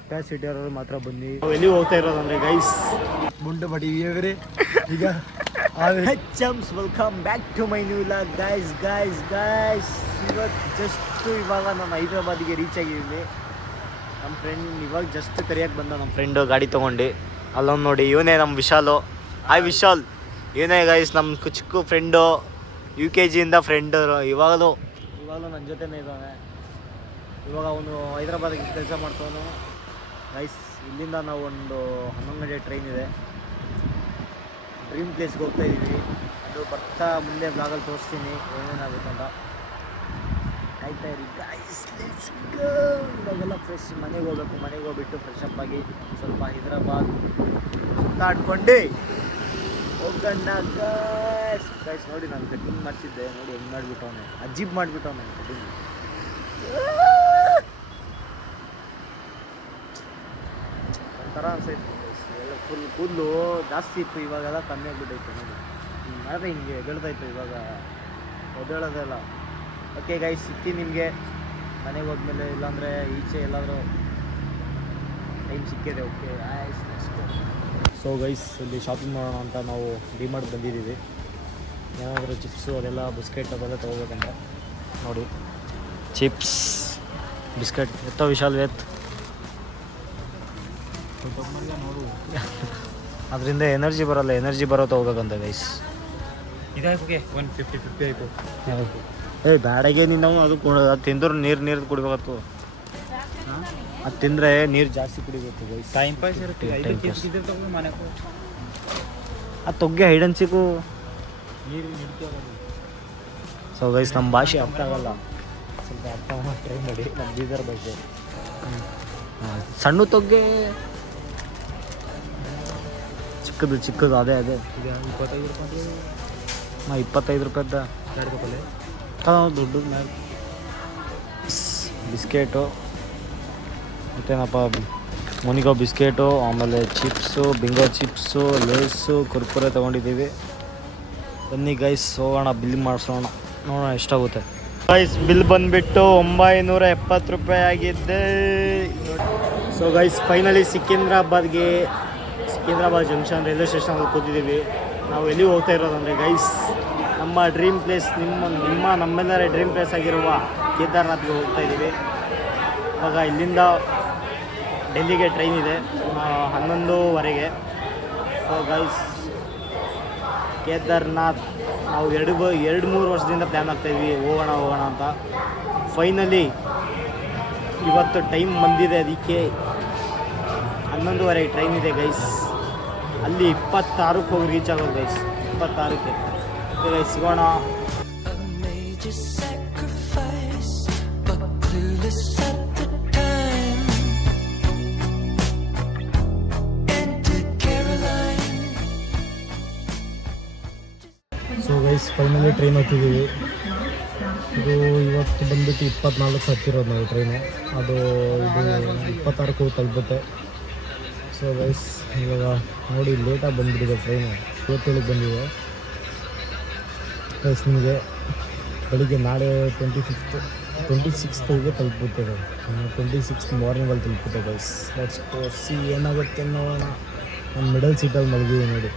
Capacity ಇರೋರು ಮಾತ್ರ ಬನ್ನಿ. ಎಲ್ಲಿ ಹೋಗ್ತಾ ಇರೋದಂದ್ರೆ ಗೈಸ್ ಮುಂಡೆ ಬಡಿವ್ರಿ ಈಗ chums welcome back to my new vlog guys. ಇವಾಗ ನಾನು ಹೈದ್ರಾಬಾದಿಗೆ ರೀಚ್ ಆಗಿದ್ದೀನಿ. ನಮ್ಮ ಫ್ರೆಂಡ್ ಇವಾಗ ಜಸ್ಟ್ ಕರಿಯಕ್ಕೆ ಬಂದ ನಮ್ಮ ಫ್ರೆಂಡು ಗಾಡಿ ತೊಗೊಂಡು. ಅಲ್ಲೊಂದು ನೋಡಿ ಇವನೇ ನಮ್ಮ ವಿಶಾಲು. ಹಾಯ್ ವಿಶಾಲ್. ಇವನೇ ಗೈಸ್ ನಮ್ಮ ಚಿಕ್ಕ ಫ್ರೆಂಡು, UKGಯಿಂದ ಫ್ರೆಂಡು. ಇವಾಗಲೂ ನನ್ನ ಜೊತೆನೇ ಇದ್ದಾನೆ. ಇವಾಗ ಅವನು ಹೈದ್ರಾಬಾದಿಗೆ ಕೆಲಸ ಮಾಡ್ತವನು ಗೈಸ್. ಇಲ್ಲಿಂದ ನಾವು ಒಂದು 11 ಗಂಟೆ ಟ್ರೈನ್ ಇದೆ. ಡ್ರೀಮ್ ಪ್ಲೇಸ್ಗೆ ಹೋಗ್ತಾ ಇದ್ದೀವಿ. ಅದು ಬರ್ತಾ ಮುಂದೆ ಬ್ಲಾಗಲ್ಲಿ ತೋರಿಸ್ತೀನಿ ಏನೇನಾಗುತ್ತಂತ. ಆಯ್ತಾ ಇರಿ ಗೈಸ್, ಲೆಟ್ಸ್ ಗೋ. ಇವಾಗೆಲ್ಲ ಫ್ರೆಶ್ ಮನೆಗೆ ಹೋಗ್ಬೇಕು. ಮನೆಗೆ ಹೋಗ್ಬಿಟ್ಟು ಫ್ರೆಶ್ ಅಪ್ ಆಗಿ ಸ್ವಲ್ಪ ಹೈದ್ರಾಬಾದ್ ಸುತ್ತಾಡ್ಕೊಂಡು ಹೋಗೋಣ ಗೈಸ್. ನೋಡಿ ನಾನು ಕಟಿಂಗ್ ಮಾಡಿಸಿದ್ದೆ, ನೋಡಿ ಹೆಂಗೆ ಮಾಡಿಬಿಟ್ಟವನೆ, ಅಜೀಬ್ ಮಾಡಿಬಿಟ್ಟವನೆ ಕಟಿಂಗ್. ಒಂಥರ ಅನ್ಸೈತೆ ಎಲ್ಲ. ಫುಲ್ ಕೂದಲು ಜಾಸ್ತಿ ಇತ್ತು, ಇವಾಗೆಲ್ಲ ಕಮ್ಮಿ ಆಗಿಬಿಟ್ಟೈತೆ. ನೋಡಿ ಮಾಡಿದ್ರೆ ಹಿಂಗೆ ಎದ್ದೇಳ್ತಾಯಿತ್ತು, ಇವಾಗ ಎದ್ದೇಳೋದೆಲ್ಲ. ಓಕೆ ಗೈಸ್, ಸಿಗ್ತೀನಿ ನಿಮಗೆ ಮನೆಗೆ ಹೋದ್ಮೇಲೆ, ಇಲ್ಲಾಂದರೆ ಈಚೆ ಎಲ್ಲಾದರೂ ಟೈಮ್ ಸಿಕ್ಕಿದೆ. ಓಕೆ ಆಯ್ತು. ಸೊ ಗೈಸ್, ಇಲ್ಲಿ ಶಾಪಿಂಗ್ ಮಾಡೋಣ ಅಂತ ನಾವು ಡಿಮಾರ್ಟ್ ಬಂದಿದ್ದೀವಿ. ಏನಾದರೂ ಚಿಪ್ಸು ಅದೆಲ್ಲ ಬಿಸ್ಕೆಟ್ ಅದೆಲ್ಲ ತೊಗೋಬೇಕಂತ. ನೋಡಿ ಚಿಪ್ಸ್ ಬಿಸ್ಕೆಟ್ ಎತ್ತೋ ವಿಶಾಲ್ ವೇತ್. ನೋಡು ಅದರಿಂದ ಎನರ್ಜಿ ಬರೋಲ್ಲ, ಎನರ್ಜಿ ಬರೋ ತೊಗೋಬೇಕಂತ ಗೈಸ್. ಇದಾಕೆ 150 ಆಯಿತು. ಬ್ಯಾಡಗೆ ನಾವು ಅದು ತಿಂದ್ರೆ ನೀರು ಕುಡಿಬೇಕತ್ತು. ಅದು ತಿಂದರೆ ನೀರು ಜಾಸ್ತಿ ಕುಡಿಬೇಕು ಗೈಸ್. ಟೈಮ್ ಪಾಸ್ ಇರುತ್ತೆ. ಅದು ತೊಗ್ಗೆ ಹೈಡನ್ಸಿಗೂ ನೀರು. ಸೊ ಗೈಸ್, ನಮ್ಮ ಭಾಷೆ ಅರ್ಥ ಆಗಲ್ಲ, ಸ್ವಲ್ಪ ಅರ್ಥ ಟ್ರೈ ಮಾಡಿ. ನಮ್ಮ ಬೀದರ್ ಭಾಷೆ. ಸಣ್ಣ ತೊಗ್ಗೆ ಚಿಕ್ಕದು ಅದೇ 25 ರೂಪಾಯಿ. 25 ರೂಪಾಯಿದ್ದ ದುಡ್ಡು ಮ್ಯಾಲೆ. ಬಿಸ್ಕೆಟು ಮತ್ತೇನಪ್ಪ, ಮುನಿಗೋ ಬಿಸ್ಕೆಟು, ಆಮೇಲೆ ಚಿಪ್ಸು, ಬಿಂಗೋ ಚಿಪ್ಸು, ಲೇಸು, ಕುರ್ಕುರೆ ತೊಗೊಂಡಿದ್ದೀವಿ. ಬನ್ನಿ ಗೈಸ್ ಹೋಗೋಣ, ಬಿಲ್ ಮಾಡಿಸೋಣ, ನೋಡೋಣ ಎಷ್ಟಾಗುತ್ತೆ. ಗೈಸ್ ಬಿಲ್ ಬಂದುಬಿಟ್ಟು 970 ರೂಪಾಯಿ ಆಗಿದ್ದೆ. So guys, finally Secunderabad junction railway ಸ್ಟೇಷನಲ್ಲಿ ಕೂತಿದ್ದೀವಿ. ನಾವು ಎಲ್ಲಿ ಹೋಗ್ತಾ ಇರೋದಂದರೆ ಗೈಸ್, ನಮ್ಮ ಡ್ರೀಮ್ ಪ್ಲೇಸ್, ನಮ್ಮೆಲ್ಲರ ಡ್ರೀಮ್ ಪ್ಲೇಸ್ ಆಗಿರುವ ಕೇದಾರ್ನಾಥ್ಗೆ ಹೋಗ್ತಾ ಇದ್ದೀವಿ. ಇವಾಗ ಇಲ್ಲಿಂದ ಡೆಲ್ಲಿಗೆ ಟ್ರೈನ್ ಇದೆ 11:15. ಸೊ ಗೈಸ್, ಕೇದಾರ್ನಾಥ್ ನಾವು 2-3 ವರ್ಷದಿಂದ ಪ್ಲ್ಯಾನ್ ಆಗ್ತಾಯಿದ್ವಿ ಹೋಗೋಣ ಅಂತ. ಫೈನಲಿ ಇವತ್ತು ಟೈಮ್ ಬಂದಿದೆ, ಅದಕ್ಕೆ 11:15 ಟ್ರೈನ್ ಇದೆ ಗೈಸ್. ಅಲ್ಲಿ 26ಕ್ಕೆ ಹೋಗಿ ರೀಚ್ ಆಗೋದು ಗೈಸ್. 26ಕ್ಕೆ ಗೈಸ್ ಸಿಗೋಣ. ಸೊ ಗೈಸ್, ಫೈನಲಿ ಟ್ರೈನ್ ಹತ್ತಿದ್ದೀವಿ. ಇದು ಇವತ್ತು ಬಂದುಬಿಟ್ಟು 24 ಹತ್ತಿರೋದು ನಾವು ಟ್ರೈನು. ಇದು 26ಕ್ಕೆ ಹೋಗಿ ತಲುಪುತ್ತೆ. ಸೊ ಗೈಸ್, ಇವಾಗ ನೋಡಿ ಲೇಟಾಗಿ ಬಂದುಬಿಟ್ಟಿದೆ ಟ್ರೈನು. 27ಕ್ಕೆ ಬಂದಿದೆ ಗೈಸ್. ನಿಮಗೆ ಬೆಳಿಗ್ಗೆ ನಾಳೆ 26ಗೆ ತಲುಪುತ್ತೆ. 26 ಮಾರ್ನಿಂಗಲ್ಲಿ ತಲುಪುತ್ತೆ ಗೈಸ್. ಲೆಟ್ಸ್ ಗೋ ಸಿ ಏನಾಗುತ್ತೆ ನೋಡೋಣ. ನಾನು ಮಿಡಲ್ ಸೀಟಲ್ಲಿ ಮಲಗಿದ್ದೀನಿ ನೋಡಿ.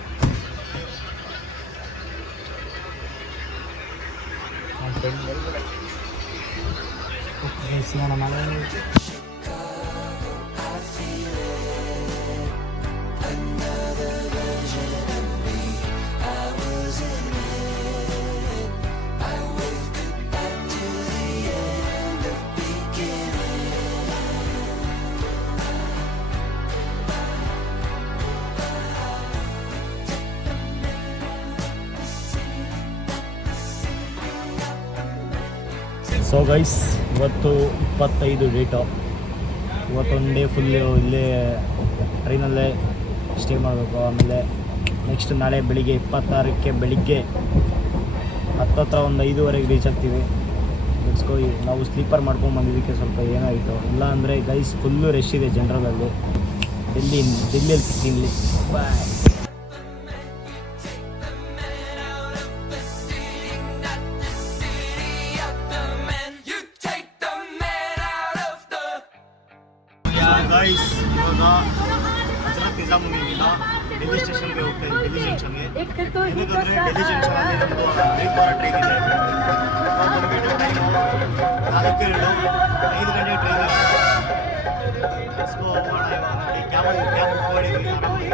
ಸಿಗೋಣ ನಾಳೆ. ಸೊ ಗೈಸ್, ಇವತ್ತು 25 ಡೇಟು. ಇವತ್ತೊಂದು ಡೇ ಫುಲ್ಲು ಇಲ್ಲೇ ಟ್ರೈನಲ್ಲೇ ಸ್ಟೇ ಮಾಡಬೇಕು. ಆಮೇಲೆ ನೆಕ್ಸ್ಟ್ ನಾಳೆ ಬೆಳಿಗ್ಗೆ 26ಕ್ಕೆ ಬೆಳಿಗ್ಗೆ ಹತ್ತತ್ರ ಒಂದು 5:15 ರೀಚ್ ಆಗ್ತೀವಿ. ಲೆಟ್ಸ್ಕೋ. ನಾವು ಸ್ಲೀಪರ್ ಮಾಡ್ಕೊಂಡು ಬಂದಿದ್ದಕ್ಕೆ ಸ್ವಲ್ಪ ಏನಾಯಿತು, ಇಲ್ಲ ಅಂದರೆ ಗೈಸ್ ಫುಲ್ಲು ರಶ್ ಇದೆ ಜನರಲಲ್ಲಿ. ಡೆಲ್ಲಿಯಲ್ಲಿ ಸಿಗ್ತೀನಿ. ಬಾಯ್. ಗಾಯ್ಸ್ ಇವಾಗ ಹಜರತ್ ನಿಜಾಮುದ್ದೀನಿಂದ ಡೆಲ್ಲಿ ಸ್ಟೇಷನ್ಗೆ ಹೋಗ್ತಾ ಇದ್ದೀವಿ, ಡೆಲ್ಲಿ ಜಂಕ್ಷನ್ಗೆ. ಏನಕ್ಕಂದರೆ ಡೆಲ್ಲಿ ಜಂಕ್ಷನಲ್ಲಿ ನಮ್ಮದು ಹರಿದ್ವಾರ ಟ್ರೈನ್ ಇದೆ. ಇವಾಗ ಬಂದುಬಿಟ್ಟು ಟೈಮು 4:02, 5 ಗಂಟೆ ಟ್ರೈನ್ ಇದೆ. ಎಸ್ಕೋ ಹೋಗೋಣ ಇವಾಗ. ನೋಡಿ ಕ್ಯಾಬ್ ಬುಕ್ ಮಾಡಿದ್ವಿ, ಆರಾಮಾಗಿ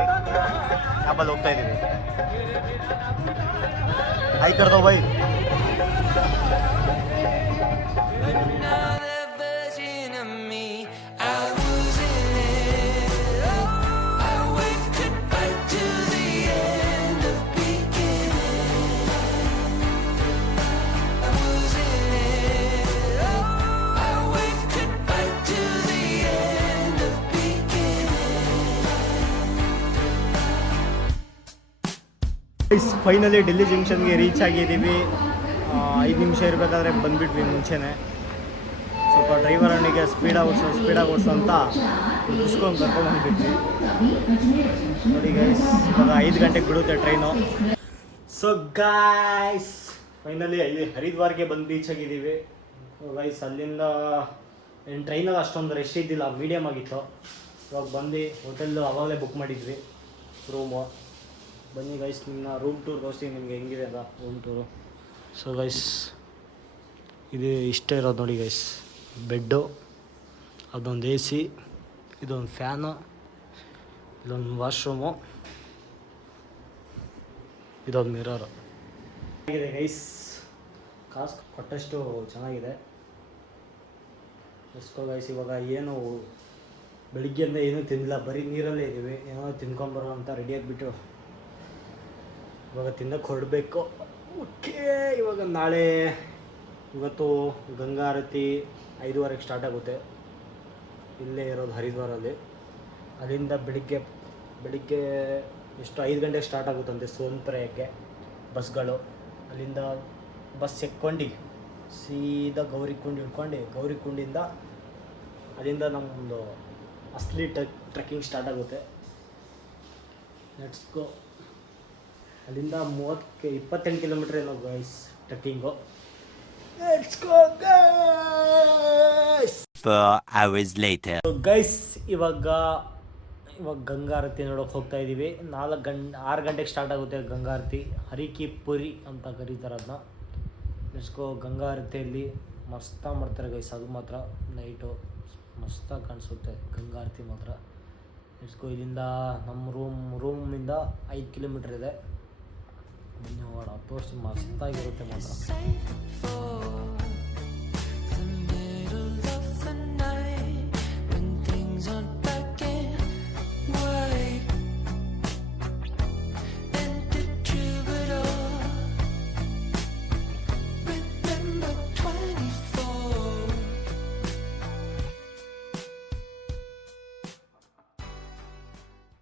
ಕ್ಯಾಬಲ್ಲಿ ಹೋಗ್ತಾ ಇದ್ದೀವಿ. ಹಾಯ್ ಕರ್ದೋ ಬೈ. ಫೈನಲಿ ಡೆಲ್ಲಿ ಜಂಕ್ಷನ್ಗೆ ರೀಚ್ ಆಗಿದ್ದೀವಿ. 5 ನಿಮಿಷ ಇರಬೇಕಾದ್ರೆ ಬಂದುಬಿಟ್ವಿ ಮುಂಚೆನೇ. ಸ್ವಲ್ಪ ಡ್ರೈವರ್ ಅಣ್ಣಿಗೆ ಸ್ಪೀಡಾಗಿ ಓಡಿಸು ಅಂತ ಇಸ್ಕೊಂಡು ಕರ್ಕೊಂಡ್ಬಂದ್ಬಿಟ್ವಿ. ನೋಡಿ ಗೈಸ್ ಇವಾಗ 5 ಗಂಟೆಗೆ ಬಿಡುತ್ತೆ ಟ್ರೈನು. ಸೊ ಗಾಯ್ಸ್ ಫೈನಲಿ ಹರಿದ್ವಾರ್ಗೆ ಬಂದು ರೀಚ್ ಆಗಿದ್ದೀವಿ. ಗೈಸ್ ಅಲ್ಲಿಂದ ಏನು ಟ್ರೈನಲ್ಲಿ ಅಷ್ಟೊಂದು ರಶ್ ಇದ್ದಿಲ್ಲ, ಮೀಡಿಯಮ್ ಆಗಿತ್ತು. ಇವಾಗ ಬಂದು ಹೋಟೆಲ್ಲು ಆವಾಗಲೇ ಬುಕ್ ಮಾಡಿದ್ವಿ ರೂಮು. ಬನ್ನಿ ಗೈಸ್ ನಿಮ್ಮನ್ನ ರೂಮ್ ಟೂರ್ ತೋರಿಸ್ತೀನಿ ನಿಮಗೆ ಹೆಂಗಿದೆ ಅಂತ ರೂಮ್ ಟೂರು. ಸೊ ಗೈಸ್ ಇದು ಇಷ್ಟ ಇರೋದು ನೋಡಿ ಗೈಸ್, ಬೆಡ್ಡು, ಅದೊಂದು AC, ಇದೊಂದು ಫ್ಯಾನು, ಇದೊಂದು ವಾಶ್ರೂಮು, ಇದೊಂದು ಮಿರರು ಆಗಿದೆ ಗೈಸ್. ಕಾಸು ಕೊಟ್ಟಷ್ಟು ಚೆನ್ನಾಗಿದೆ. ಎಸ್ಕೋ ಗೈಸ್ ಇವಾಗ ಏನು ಬೆಳಿಗ್ಗೆಯಿಂದ ಏನೂ ತಿಂದಿಲ್ಲ, ಬರೀ ನೀರಲ್ಲೇ ಇದ್ದೀವಿ. ಏನೋ ತಿನ್ಕೊಂಬರೋ ಅಂತ ರೆಡಿಯಾಗಿಬಿಟ್ಟು ಇವಾಗ ತಿನ್ನಕ್ಕೆ ಹೊರಡಬೇಕು. ಓಕೆ ಇವಾಗ ನಾಳೆ ಇವತ್ತು ಗಂಗಾ ಆರತಿ 5:15ಕ್ಕೆ ಸ್ಟಾರ್ಟ್ ಆಗುತ್ತೆ. ಇಲ್ಲೇ ಇರೋದು ಹರಿದ್ವಾರಲ್ಲಿ. ಅಲ್ಲಿಂದ ಬೆಳಿಗ್ಗೆ ಎಷ್ಟು 5 ಗಂಟೆಗೆ ಸ್ಟಾರ್ಟ್ ಆಗುತ್ತಂತೆ ಸೋನ್ಪ್ರಯಾಗ್ಗೆ ಬಸ್ಗಳು. ಅಲ್ಲಿಂದ ಬಸ್ ಎಕ್ಕೊಂಡು ಸೀದಾ ಗೌರಿಕುಂಡ್ ಇಳ್ಕೊಂಡು ಗೌರಿಕುಂಡಿಂದ ಅಲ್ಲಿಂದ ನಮ್ಮದು ಅಸ್ಲಿ ಟ್ರೆಕ್ಕಿಂಗ್ ಸ್ಟಾರ್ಟ್ ಆಗುತ್ತೆ. Let's go. ಅಲ್ಲಿಂದ 28 ಕಿಲೋಮೀಟ್ರ್ ಏನೋ guys trekking. Let's go guys. 4 hours later. Guys ಇವಾಗ ಗಂಗಾ ಆರತಿ ನೋಡೋಕೆ ಹೋಗ್ತಾ ಇದ್ದೀವಿ. 6 ಗಂಟೆಗೆ ಸ್ಟಾರ್ಟ್ ಆಗುತ್ತೆ ಗಂಗಾ ಆರತಿ. ಹರಿಕಿ ಪುರಿ ಅಂತ ಕರೀತಾರೆ ಅದನ್ನ. Let's go. ಗಂಗಾ ಆರತಿಯಲ್ಲಿ ಮಸ್ತಾಗಿ ಮಾಡ್ತಾರೆ ಗೈಸ್, ಅದು ಮಾತ್ರ ನೈಟು ಮಸ್ತಾಗಿ ಕಾಣಿಸುತ್ತೆ ಗಂಗಾ ಆರತಿ ಮಾತ್ರ. Let's go. ಇಲ್ಲಿಂದ ನಮ್ಮ ರೂಮಿಂದ 5 ಕಿಲೋಮೀಟ್ರ್ ಇದೆ. ಬನ್ನಿ ಹೋಗೋಣ, ತೋರಿಸಿ ಮಸ್ತಾಗಿರುತ್ತೆ ಮಾತ್ರ.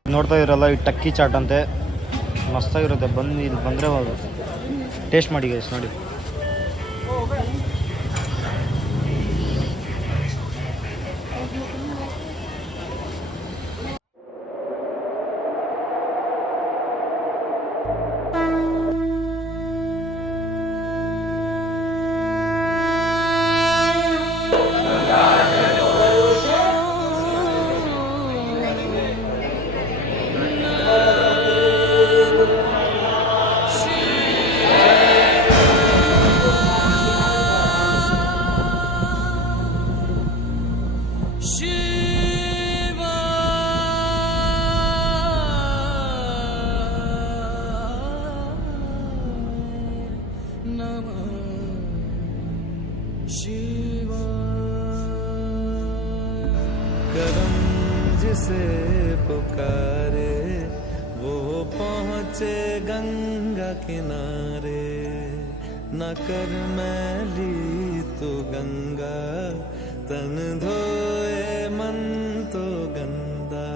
ನೋಡ್ತಾ ಇರಲ್ಲ ಈ ಟಕ್ಕಿ ಚಾಟ್ ಅಂತೆ, ಮಸ್ತಾಗಿರುತ್ತೆ. ಬಂದು ಇಲ್ಲಿ ಬಂದರೆ ಟೇಸ್ಟ್ ಮಾಡಿ ಗೈಸ್ ನೋಡಿ. करम जिसे पुकारे वो पहुँचे गंगा किनारे. न कर मैली तो गंगा तन धोए मन तो गंदा.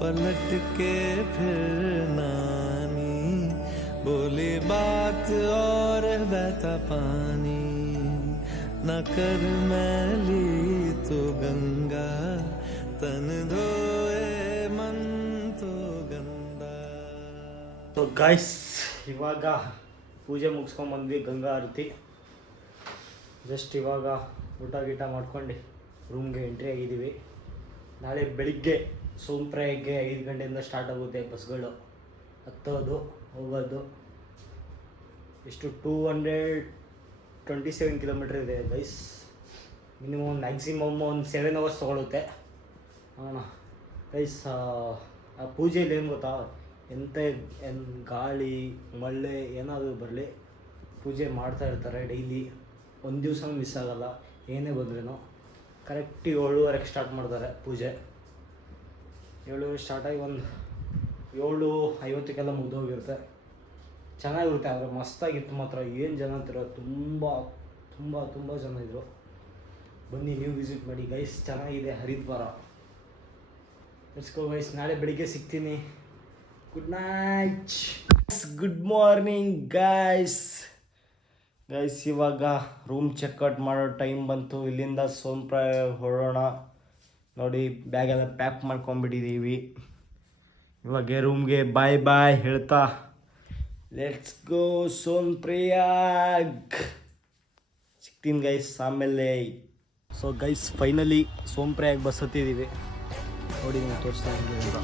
पलट के फिर नानी बोली बात और बहता पानी. न कर मैली तो गंगा तन धोए मन तो गंदा. ಸೊ ಗೈಸ್ ಇವಾಗ ಪೂಜೆ ಮುಗಿಸ್ಕೊಂಡ್ಬಂದ್ವಿ, ಗಂಗಾ ಆರತಿ. ಜಸ್ಟ್ ಇವಾಗ ಊಟ ಗೀಟ ಮಾಡ್ಕೊಂಡು ರೂಮ್ಗೆ ಎಂಟ್ರಿ ಆಗಿದ್ದೀವಿ. ನಾಳೆ ಬೆಳಿಗ್ಗೆ ಸೋಮಪ್ರಾಯಕ್ಕೆ 5 ಗಂಟೆಯಿಂದ ಸ್ಟಾರ್ಟ್ ಆಗುತ್ತೆ ಬಸ್ಗಳು. ಹತ್ತೋದು ಹೋಗೋದು. ಎಷ್ಟು 227 ಕಿಲೋಮೀಟ್ರ್ ಇದೆ ಗೈಸ್. ಮಿನಿಮಮ್ ಮ್ಯಾಕ್ಸಿಮಮ್ ಒಂದು 7 ಅವರ್ಸ್ ತೊಗೊಳುತ್ತೆ. ನೋಡೋಣ ಗೈಸ್. ಆ ಪೂಜೆಯಲ್ಲಿ ಏನು ಗೊತ್ತಾ, ಗಾಳಿ ಮಳೆ ಏನಾದರೂ ಬರಲಿ ಪೂಜೆ ಮಾಡ್ತಾ ಇರ್ತಾರೆ ಡೈಲಿ. ಒಂದು ದಿವಸ ಮಿಸ್ ಆಗೋಲ್ಲ, ಏನೇ ಬಂದ್ರೂ. ಕರೆಕ್ಟ್ 7:30ಕ್ಕೆ ಸ್ಟಾರ್ಟ್ ಮಾಡ್ತಾರೆ ಪೂಜೆ. 7:30 ಸ್ಟಾರ್ಟಾಗಿ ಒಂದು 7:50ಕ್ಕೆಲ್ಲ ಮುಗಿದೋಗಿರುತ್ತೆ. ಚೆನ್ನಾಗಿರುತ್ತೆ. ಆದರೆ ಮಸ್ತಾಗಿತ್ತು ಮಾತ್ರ. ಏನು ಜನ ಅಂತಿರೋ, ತುಂಬ ತುಂಬ ತುಂಬ ಜನ ಇದ್ದರು. ಬನ್ನಿ ನೀವು ವಿಸಿಟ್ ಮಾಡಿ ಗೈಸ್, ಚೆನ್ನಾಗಿದೆ ಹರಿದ್ವಾರ. Let's go guys. ನಾಳೆ ಬೆಳಿಗ್ಗೆ ಸಿಗ್ತೀನಿ. Good night, good morning guys. ಇವಾಗ ರೂಮ್ ಚೆಕ್ಔಟ್ ಮಾಡೋ ಟೈಮ್ ಬಂತು. ಇಲ್ಲಿಂದ ಸೋಮಪ್ರಾಯ ಹೊರಡೋಣ. ನೋಡಿ ಬ್ಯಾಗೆಲ್ಲ ಪ್ಯಾಕ್ ಮಾಡ್ಕೊಂಡ್ಬಿಟ್ಟಿದ್ದೀವಿ. ಇವಾಗ ರೂಮ್ಗೆ ಬಾಯ್ ಬಾಯ್ ಹೇಳ್ತಾ ಲೆಟ್ಸ್ ಗೋ ಸೋನ್ಪ್ರಯಾಗ್. ಸಿಗ್ತೀನಿ ಗೈಸ್ ಆಮೇಲೆ. So guys finally Sonprayag bus ಹತ್ತಿದ್ದೀವಿ. ನೋಡಿ ನೀವು ತೋರಿಸ್ತಾ ಇದ್ದೀನಿ ಅಂತ.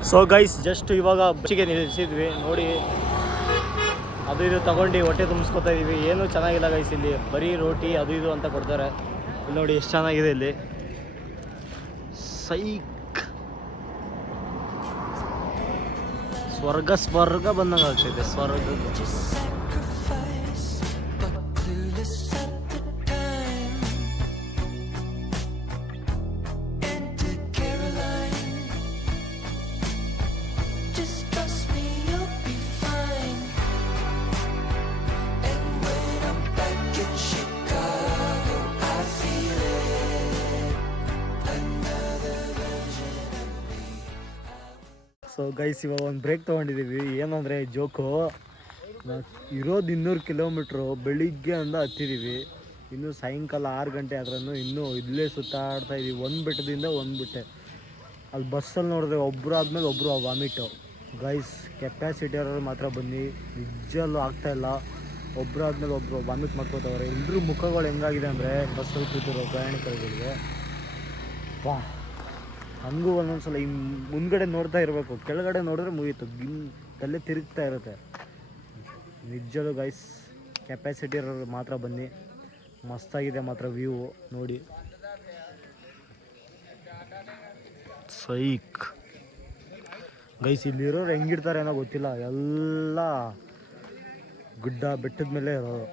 ಸೊ ಗೈಸ್ ಜಸ್ಟ್ ಇವಾಗ ಬಸ್ಸಿಗೆ ನಿಲ್ಲಿಸಿದ್ವಿ. ನೋಡಿ ಅದು ಇದು ತಗೊಂಡು ಹೊಟ್ಟೆ ತುಂಬಿಸ್ಕೊತಾ ಇದ್ದೀವಿ. ಏನೂ ಚೆನ್ನಾಗಿಲ್ಲ ಗೈಸ್. ಇಲ್ಲಿ ಬರೀ ರೋಟಿ ಅದು ಇದು ಅಂತ ಕೊಡ್ತಾರೆ. ಇಲ್ಲಿ ನೋಡಿ ಎಷ್ಟು ಚೆನ್ನಾಗಿದೆ ಇಲ್ಲಿ. ಸೈಕ್ ಸ್ವರ್ಗ ಬಂದಂಗೆ ಆಗ್ತಿದೆ. ಸ್ವರ್ಗ ಸೊ ಗೈಸ್ ಇವಾಗ ಒಂದು ಬ್ರೇಕ್ ತೊಗೊಂಡಿದ್ದೀವಿ. ಏನಂದರೆ ಜೋಕು, ಇರೋದು 200 ಕಿಲೋಮೀಟ್ರು ಬೆಳಿಗ್ಗೆ ಅಂದ ಹತ್ತಿದ್ದೀವಿ. ಇನ್ನೂ ಸಾಯಂಕಾಲ 6 ಗಂಟೆ ಆದ್ರೂ ಇನ್ನೂ ಇಲ್ಲೇ ಸುತ್ತಾಡ್ತಾ ಇದ್ದೀವಿ. ಒಂದು ಬೆಟ್ಟದಿಂದ ಒಂದು ಬಿಟ್ಟೆ. ಅಲ್ಲಿ ಬಸ್ಸಲ್ಲಿ ನೋಡಿದ್ರೆ ಒಬ್ಬರು ಆದಮೇಲೆ ಒಬ್ಬರು ವಾಮಿಟು. ಗೈಸ್ ಕೆಪಾಸಿಟಿ ಇರೋರು ಮಾತ್ರ ಬನ್ನಿ, ನಿಜಲ್ಲೂ ಆಗ್ತಾಯಿಲ್ಲ. ಒಬ್ಬರು ಆದಮೇಲೆ ಒಬ್ಬರು ವಾಮಿಟ್ ಮಾಡ್ಕೋತವ್ರೆ. ಎಲ್ಲರೂ ಮುಖಗಳು ಹೆಂಗಾಗಿದೆ ಅಂದರೆ ಬಸ್ಸಲ್ಲಿ ಕೂತಿರೋ ಪ್ರಯಾಣಿಕರುಗಳಿಗೆ. ವಾ, ಹಂಗೂ ಒಂದೊಂದ್ಸಲ ಈ ಮುಂದ್ಗಡೆ ನೋಡ್ತಾ ಇರಬೇಕು, ಕೆಳಗಡೆ ನೋಡಿದ್ರೆ ಮುಗೀತು, ತಲೆ ತಿರುಗ್ತಾ ಇರುತ್ತೆ. ನಿಜಲು ಗೈಸ್ ಕೆಪಾಸಿಟಿ ಇರೋರು ಮಾತ್ರ ಬನ್ನಿ. ಮಸ್ತಾಗಿದೆ ಮಾತ್ರ ವ್ಯೂ ನೋಡಿ. ಸೈಕ್ ಗೈಸ್ ಇಲ್ಲಿರೋರು ಹೆಂಗಿರ್ತಾರೆ ಏನೋ ಗೊತ್ತಿಲ್ಲ. ಎಲ್ಲ ಗುಡ್ಡ ಬೆಟ್ಟದ ಮೇಲೆ ಇರೋರು.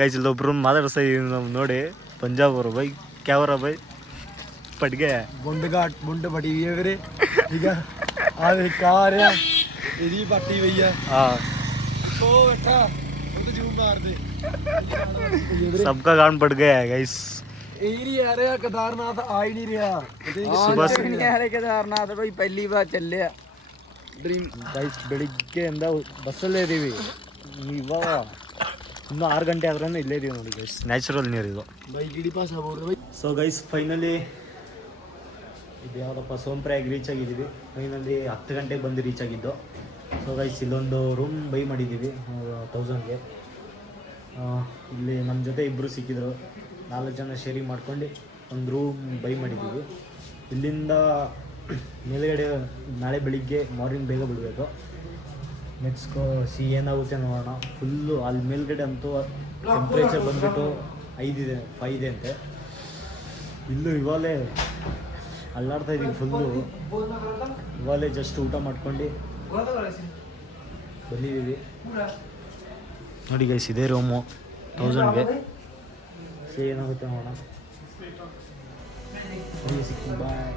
ಗೈಸ್ ಇಲ್ಲೊಬ್ರು ಮಾತಾಡ್ತಾ ಇದೀವಿ ನಾವು ನೋಡಿ. पंजाब और भाई क्या हो रहा भाई? पट गया बुंड बड़ी हुई है मेरे, ठीक है। आज कार है इदी पट्टी हुई है। हाँ तो बैठा तो जूम मार दे। सबका कान पड़ गया है गाइस। यही नहीं आ रहा केदारनाथ, आ ही नहीं रहा। सुबह से नहीं आ रहा केदारनाथ भाई, पहली बार चले ड्रीम गाइस। ಬೆಳಿಗ್ಗೆಯಿಂದ ಬಸ್ಸಲ್ಲೇ ಇದೀವಿ. ಇವಾಗ ಇನ್ನೂ 6 ಗಂಟೆ ಆದ್ರೂ ಇಲ್ಲೇ ಇದೀವಿ ನೋಡಿ ಗೈಸ್. ನ್ಯಾಚುರಲ್ ನೀರು ಇದು. ಸೊ ಗೈಸ್ ಫೈನಲಿ ಇದು ಯಾವುದಪ್ಪ ಸೋಮಪ್ರಾಯಾಗ್ ರೀಚ್ ಆಗಿದ್ದೀವಿ. ಫೈನಲಿ 10 ಗಂಟೆಗೆ ಬಂದು ರೀಚ್ ಆಗಿದ್ದು. ಸೊ ಗೈಸ್ ಇಲ್ಲೊಂದು ರೂಮ್ ಬೈ ಮಾಡಿದ್ದೀವಿ 1000ಗೆ. ಇಲ್ಲಿ ನಮ್ಮ ಜೊತೆ ಇಬ್ಬರು ಸಿಕ್ಕಿದ್ರು, 4 ಜನ ಶೇರಿಂಗ್ ಮಾಡ್ಕೊಂಡು ಒಂದು ರೂಮ್ ಬೈ ಮಾಡಿದ್ದೀವಿ. ಇಲ್ಲಿಂದ ಮೇಲ್ಗಡೆ ನಾಳೆ ಬೆಳಿಗ್ಗೆ ಮಾರ್ನಿಂಗ್ ಬೇಗ ಬಿಡಬೇಕು. ನೆಕ್ಸ್ಟು ಏನಾಗುತ್ತೆ ನೋಡೋಣ. ಫುಲ್ಲು ಅಲ್ಲಿ ಮೇಲ್ಗಡೆ ಅಂತೂ ಟೆಂಪ್ರೇಚರ್ ಬಂದುಬಿಟ್ಟು 5 ಇದೆ ಅಂತೆ. ಇಲ್ಲೂ ಇವಾಗಲೇ ಅಲ್ಲಾಡ್ತಾ ಇದ್ದೀವಿ ಫುಲ್ಲು. ಇವಾಗಲೇ ಜಸ್ಟ್ ಊಟ ಮಾಡ್ಕೊಂಡು ಬಂದಿದ್ದೀವಿ ನೋಡಿ ಗೈಸ್. ಇದೇ ರೂಮು 1000ಗೆ. ಏನಾಗುತ್ತೆ ನೋಡೋಣ. ಬಾಯ್.